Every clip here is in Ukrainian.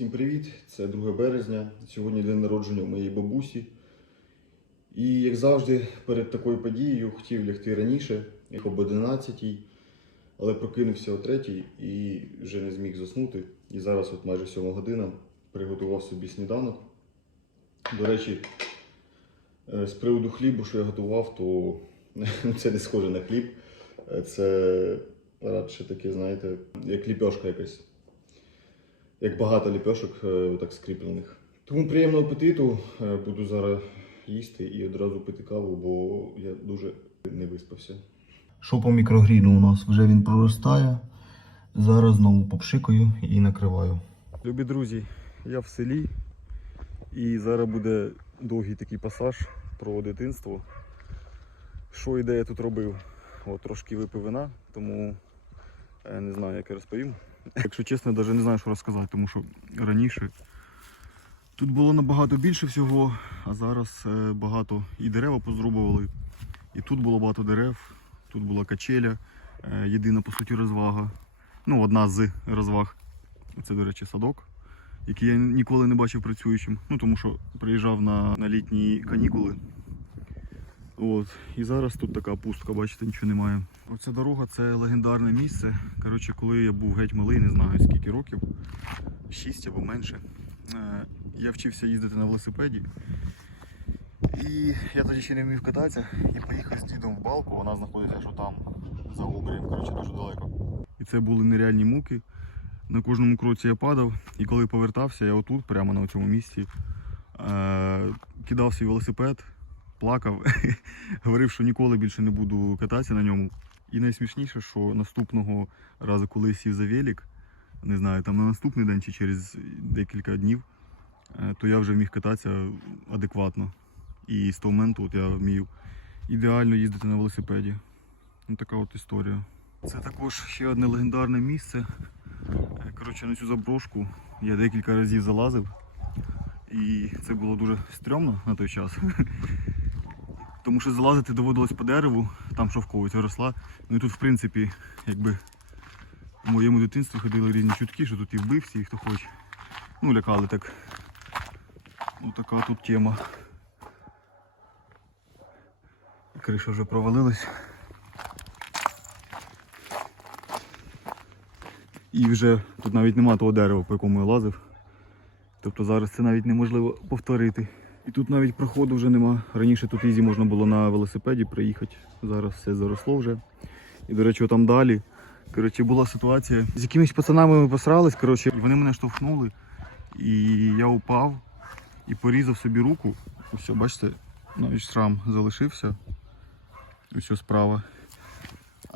Всім привіт! Це 2 березня. Сьогодні день народження у моєї бабусі. І як завжди, перед такою подією хотів лягти раніше, як об 11 але прокинувся о 3 і вже не зміг заснути. І зараз, от майже 7 година, приготував собі сніданок. До речі, е, з приводу хлібу, що я готував, то це не схоже на хліб. Е, Це радше таке, знаєте, як ліпешка якась як багато ліпешок е, так скріплених. Тому приємного апетиту. Е, Буду зараз їсти і одразу пити каву, бо я дуже не виспався. Що по мікрогріну у нас? Вже він проростає. Зараз знову попшикаю і накриваю. Любі друзі, я в селі і зараз буде довгий такий пасаж про дитинство. Що і де я тут робив? От, трошки випив вина, тому е, не знаю, як я розповім. Якщо чесно, навіть не знаю, що розказати, тому що раніше тут було набагато більше всього, а зараз е, багато і дерева позрубували, і тут було багато дерев, тут була качеля, е, єдина по суті розвага. Ну, одна з розваг. Це, до речі, садок, який я ніколи не бачив працюючим. Ну, тому що приїжджав на, на літні канікули. От. І зараз тут така пустка, бачите, нічого немає. Оця дорога це легендарне місце. Коротше, коли я був геть малий, не знаю скільки років, 6 або менше. е, Я вчився їздити на велосипеді. І я тоді ще не вмів кататися і поїхав з дідом в балку. Вона знаходиться що там, за обрієм, коротше, дуже далеко. І це були нереальні муки. На кожному кроці я падав, і коли повертався, я отут, прямо на цьому місці, е- кидав свій велосипед, плакав, говорив, що ніколи більше не буду кататися на ньому. І найсмішніше, що наступного разу, коли сів за велик, не знаю, там на наступний день чи через декілька днів, е, то я вже міг кататися адекватно. І з того моменту от я вмію ідеально їздити на велосипеді. Ну, така от історія. Це також ще одне легендарне місце. Е, Коротше, на цю заброшку я декілька разів залазив. І це було дуже стрьомно на той час. Тому що залазити доводилось по дереву, там шовковиця росла. Ну і тут, в принципі, якби в моєму дитинстві ходили різні чутки, що тут і вбивці, і хто хоче. Ну, лякали так. Ну така тут тема. Криша вже провалилась. І вже тут навіть нема того дерева, по якому я лазив. Тобто зараз це навіть неможливо повторити. І тут навіть проходу вже нема. Раніше тут ізі можна було на велосипеді приїхати. Зараз все заросло вже. І, до речі, там далі. Коротше, була ситуація. З якимись пацанами ми посрались, коротше, вони мене штовхнули. І я упав і порізав собі руку. Ось, бачите, навіть шрам залишився. Ось справа.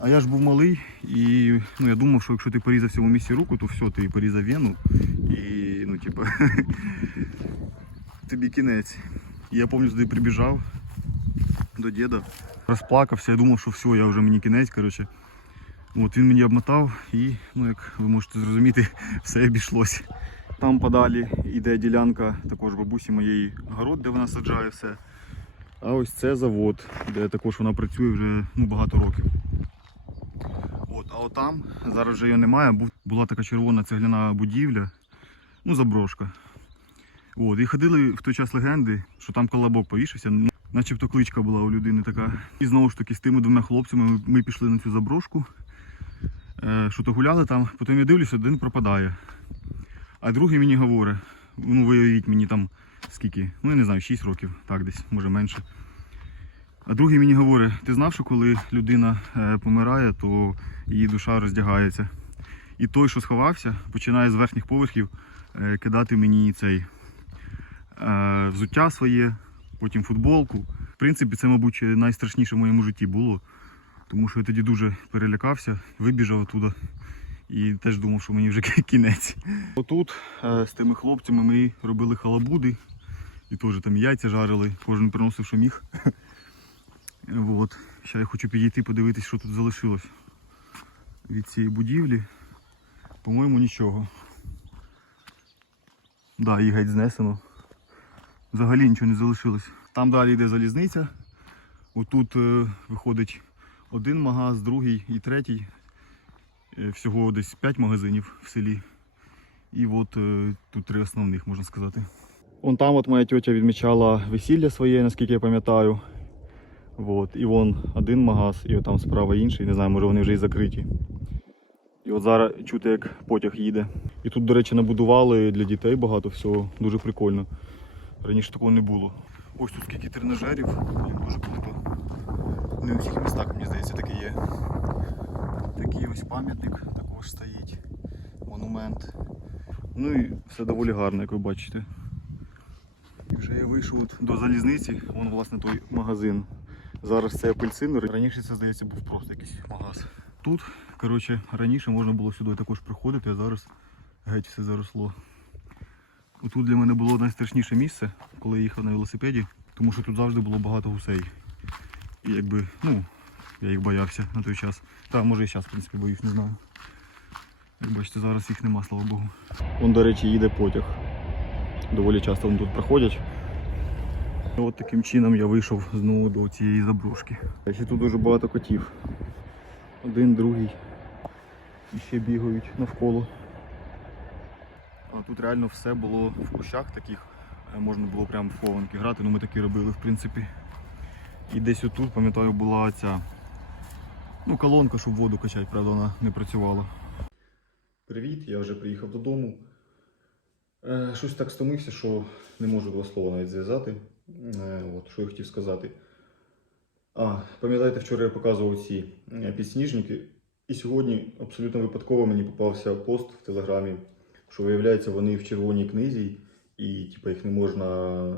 А я ж був малий і ну, я думав, що якщо ти порізав в цьому місці руку, то все, ти порізав вену і ну, типу, тобі кінець. Я пам'ятаю, туди прибіжав до діда, розплакався, я думав, що все, я вже мені кінець. коротше. От Він мені обмотав і, ну, як ви можете зрозуміти, все обійшлося. Там подалі йде ділянка також бабусі моєї город, де вона саджає все. А ось це завод, де також вона працює вже ну, багато років. От, а отам, зараз вже його немає, була така червона цегляна будівля, ну заброшка. От, і ходили в той час легенди, що там колобок повішався, ну, начебто кличка була у людини така. І знову ж таки з тими двома хлопцями ми, пішли на цю заброшку, е, що то гуляли там, потім я дивлюся, один пропадає. А другий мені говорить, ну виявіть мені там скільки, ну я не знаю, 6 років, так десь, може менше. А другий мені говорить, ти знав, що коли людина е, помирає, то її душа роздягається. І той, що сховався, починає з верхніх поверхів е, кидати мені цей взуття своє, потім футболку. В принципі, це, мабуть, найстрашніше в моєму житті було, тому що я тоді дуже перелякався, вибіжав оттуда і теж думав, що мені вже кінець. Отут е, з тими хлопцями ми робили халабуди і теж там яйця жарили, кожен приносив, що міг. От. Ще я хочу підійти подивитись, що тут залишилось від цієї будівлі. По-моєму, нічого. Да, її геть знесено. Взагалі нічого не залишилось. Там далі йде залізниця. Отут е, виходить один магаз, другий і третій. Е, всього десь 5 магазинів в селі. І от е, тут три основних, можна сказати. Вон там от моя тетя відмічала весілля своє, наскільки я пам'ятаю. От. І вон один магаз, і там справа інший. Не знаю, може вони вже і закриті. І от зараз чути, як потяг їде. І тут, до речі, набудували для дітей багато всього. Дуже прикольно. Раніше такого не було. Ось тут скільки тренажерів, дуже круто. Не у всіх містах, мені здається, таке є. Такий ось пам'ятник також стоїть. Монумент. Ну і все доволі гарно, як ви бачите. І вже я вийшов от до залізниці, вон власне той магазин. Зараз це апельсин. Раніше це, здається, був просто якийсь магаз. Тут, коротше, раніше можна було сюди також приходити, а зараз геть все заросло. Отут для мене було найстрашніше місце, коли я їхав на велосипеді, тому що тут завжди було багато гусей. І якби, ну, я їх боявся на той час. Та може і зараз, в принципі, боюсь, не знаю. Як бачите, зараз їх нема, слава Богу. Вон, до речі, їде потяг. Доволі часто вони тут проходять. І от таким чином я вийшов знову до цієї заброшки. Ще тут дуже багато котів. Один, другий. І ще бігають навколо. Тут реально все було в кущах таких. Е, Можна було прямо в хованки грати, ну ми такі робили в принципі. І десь отут, пам'ятаю, була ця ну, колонка, щоб воду качати, правда, вона не працювала. Привіт, я вже приїхав додому. Е, щось так стомився, що не можу два слова навіть зв'язати. Е, от, що я хотів сказати. А, пам'ятаєте, вчора я показував ці е, підсніжники, і сьогодні абсолютно випадково мені попався пост в Телеграмі, що виявляється, вони в червоній книзі, і типу, їх не можна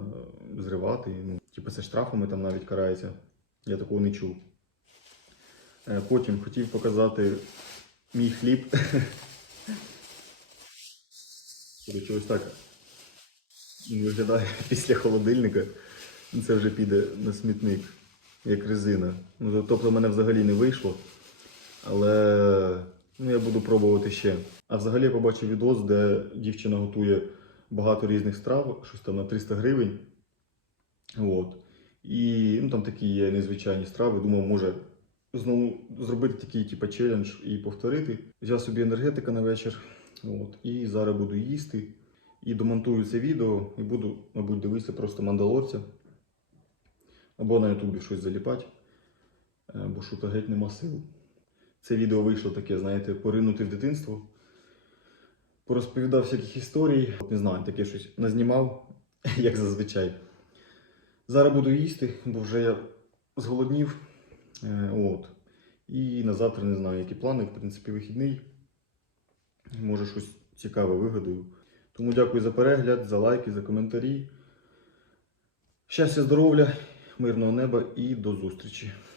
зривати. Ну, типу, це штрафами там навіть карається. Я такого не чув. Е, Потім хотів показати мій хліб. Коротше, ось так виглядає після холодильника. Ну, Це вже піде на смітник, як резина. Ну, тобто в мене взагалі не вийшло. Але ну, я буду пробувати ще. А взагалі я побачив відос, де дівчина готує багато різних страв, щось там на 300 гривень. От. І ну, там такі є незвичайні страви. Думав, може знову зробити такий типу, челендж і повторити. Взяв собі енергетика на вечір. От. І зараз буду їсти. І домонтую це відео і буду, мабуть, дивитися просто мандалорця. Або на Ютубі щось заліпати, е, бо то геть нема сил. Це відео вийшло таке, знаєте, поринути в дитинство. Порозповідав всяких історій. Не знаю, таке щось назнімав, як зазвичай. Зараз буду їсти, бо вже я зголоднів. Е, От. І на завтра не знаю, які плани. В принципі, вихідний. Може, щось цікаве вигадую. Тому дякую за перегляд, за лайки, за коментарі. Щастя, здоров'я, мирного неба і до зустрічі!